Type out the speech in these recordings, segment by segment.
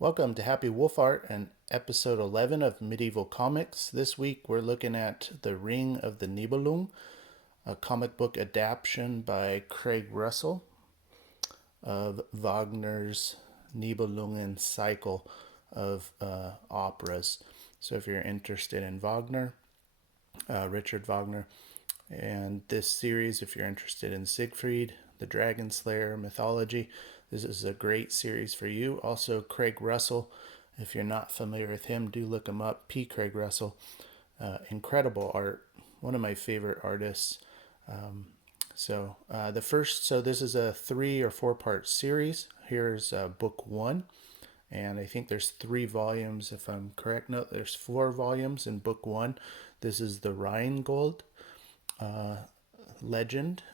Welcome to Happy Wolf Art and episode 11 of Medieval Comics. This week we're looking at The Ring of the Nibelung, a comic book adaptation by Craig Russell of Wagner's Nibelungen cycle of operas. So if you're interested in Wagner, Richard Wagner, and this series, if you're interested in Siegfried, the Dragon Slayer mythology, this is a great series for you. Also, Craig Russell, if you're not familiar with him, do look him up. P. Craig Russell, incredible art, one of my favorite artists. So this is a 3 or 4 part series. Here's book 1, and I think there's 3 volumes if I'm correct. No, there's 4 volumes in book 1. This is the Rheingold legend,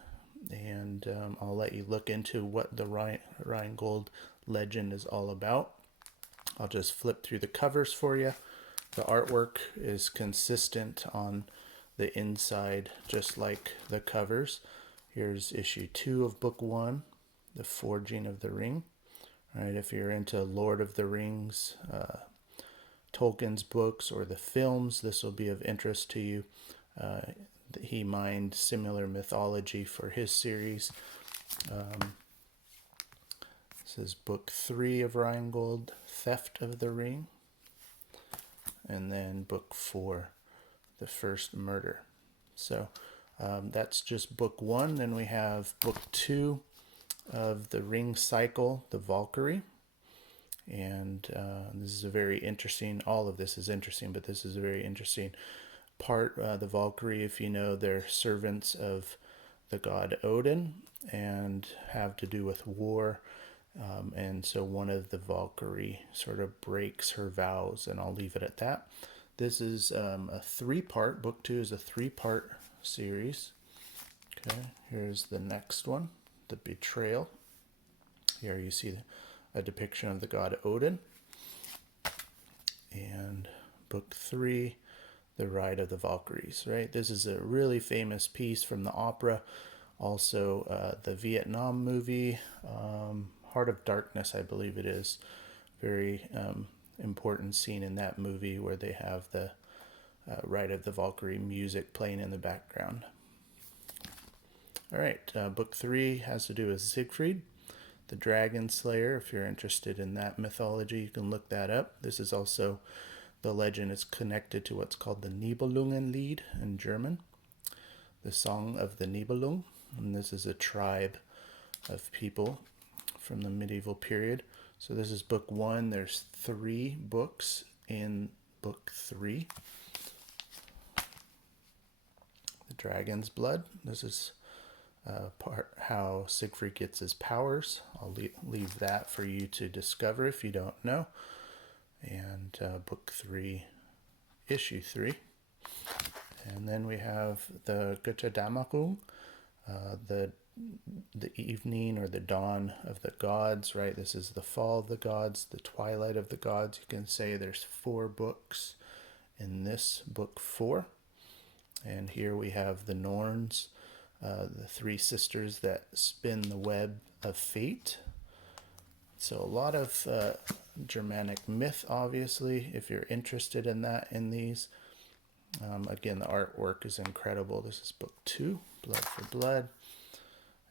and I'll let you look into what the Rheingold legend is all about. I'll just flip through the covers for you. The artwork is consistent on the inside, just like the covers. Here's issue 2 of book 1, The Forging of the Ring. All right, if you're into Lord of the Rings, Tolkien's books, or the films, this will be of interest to you. He mined similar mythology for his series. This is book 3 of Rheingold, Theft of the Ring. And then book 4, The First Murder. So that's just book 1. Then we have book 2 of the Ring Cycle, The Valkyrie. And this is a very interesting, all of this is interesting, but this is a very interesting part. The Valkyrie, if you know, they're servants of the god Odin and have to do with war. And so one of the Valkyrie sort of breaks her vows, and I'll leave it at that. This is a 3-part, book 2 is a 3-part series. Okay, here's the next one, The Betrayal. Here you see a depiction of the god Odin. And book 3, The Ride of the Valkyries, right? This is a really famous piece from the opera. Also, the Vietnam movie, Heart of Darkness, I believe it is. Very important scene in that movie where they have the Ride of the Valkyrie music playing in the background. All right, book 3 has to do with Siegfried, the Dragon Slayer. If you're interested in that mythology, you can look that up. This is also, the legend is connected to what's called the Nibelungen Lied in German, the Song of the Nibelung. And this is a tribe of people from the medieval period. So this is book 1. There's 3 books in book 3. The Dragon's Blood. This is part how Siegfried gets his powers. I'll leave that for you to discover if you don't know. And book 3, issue 3. And then we have the Götterdämmerung, the evening or the dawn of the gods, right? This is the fall of the gods, the twilight of the gods. You can say there's 4 books in this book 4. And here we have the Norns, the 3 sisters that spin the web of fate. So a lot of Germanic myth, obviously, if you're interested in that, in these. Again, the artwork is incredible. This is book 2, Blood for Blood.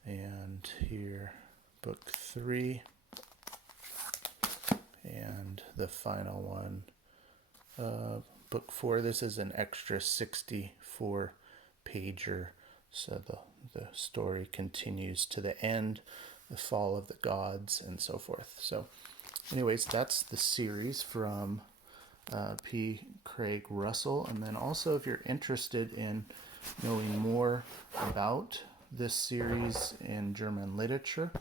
And here, book 3. And the final one, book 4. This is an extra 64 pager. So the story continues to the end, the fall of the gods, and so forth. So anyways, that's the series from P. Craig Russell. And then also, if you're interested in knowing more about this series in German literature,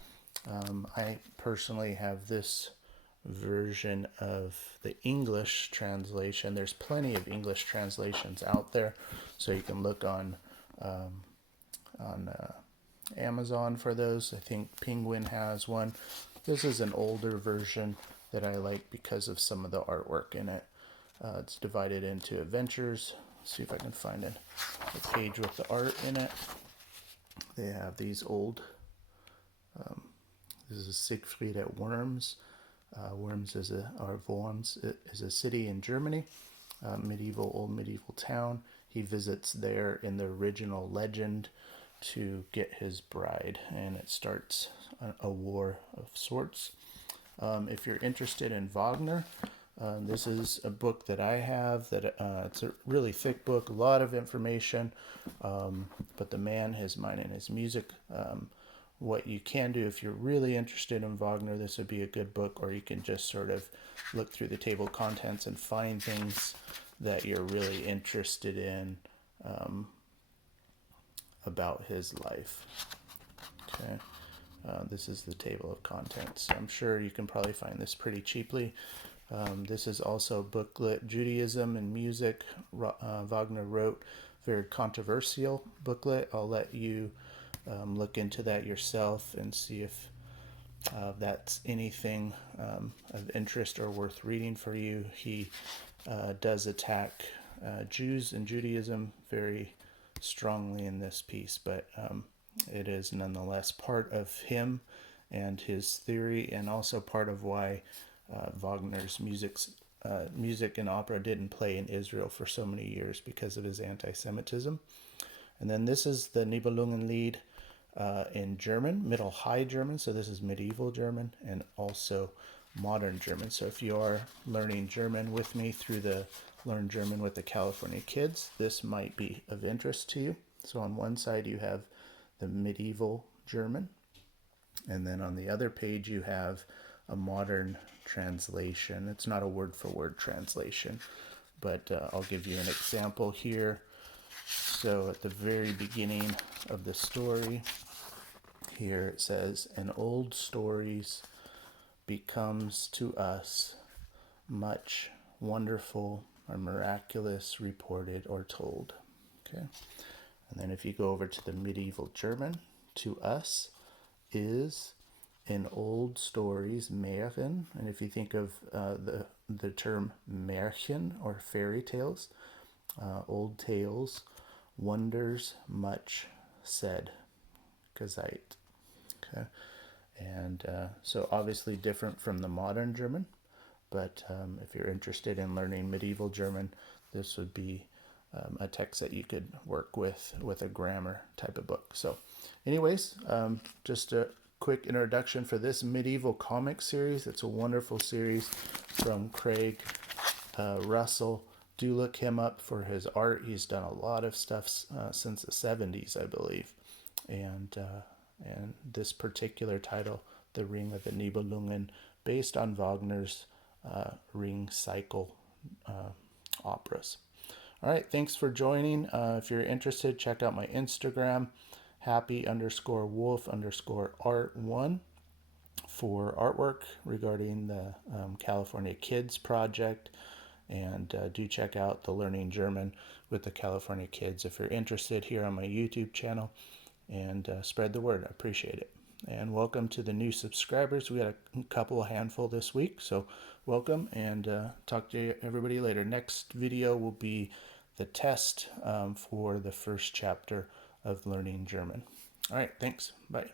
I personally have this version of the English translation. There's plenty of English translations out there, so you can look on Amazon for those. I think Penguin has one. This is an older version that I like because of some of the artwork in it. It's divided into adventures. Let's see if I can find a page with the art in it. They have these old, this is Siegfried at Worms, Worms Worms is a city in Germany, old medieval town. He visits there in the original legend to get his bride, and it starts a war of sorts. If you're interested in Wagner, this is a book that I have. It's a really thick book, a lot of information, but the man, his mind, and his music. What you can do if you're really interested in Wagner, this would be a good book, or you can just sort of look through the table of contents and find things that you're really interested in about his life. Okay. This is the table of contents. I'm sure you can probably find this pretty cheaply. This is also a booklet, Judaism and Music. Wagner wrote very controversial booklet. I'll let you look into that yourself and see if that's anything of interest or worth reading for you. He does attack Jews and Judaism very strongly in this piece, but it is nonetheless part of him and his theory, and also part of why Wagner's music and opera didn't play in Israel for so many years, because of his anti-Semitism. And then this is the Nibelungen Lied in German, Middle High German. So this is medieval German and also modern German. So if you are learning German with me through the Learn German with the California Kids, this might be of interest to you. So on one side you have the medieval German, and then on the other page you have a modern translation. It's not a word-for-word translation, but I'll give you an example here. So at the very beginning of the story, here it says, "An old stories becomes to us much wonderful or miraculous reported or told." Okay. And then if you go over to the medieval German, "to us is in old stories Märchen." And if you think of the term Märchen or fairy tales, old tales, wonders much said, Gesagt. Okay. And so obviously different from the modern German, but if you're interested in learning medieval German, this would be a text that you could work with a grammar type of book. So anyways, just a quick introduction for this medieval comic series. It's a wonderful series from Craig Russell. Do look him up for his art. He's done a lot of stuff since the 70s, I believe. And this particular title, The Ring of the Nibelungen, based on Wagner's Ring cycle operas. All right, thanks for joining. If you're interested, check out my Instagram, happy_wolf_art1 for artwork regarding the California Kids project. And do check out the Learning German with the California Kids if you're interested here on my YouTube channel. And spread the word. I appreciate it. And welcome to the new subscribers. We got a handful this week, so welcome, and talk to everybody later. Next video will be the test for the first chapter of Learning German. All right, thanks. Bye.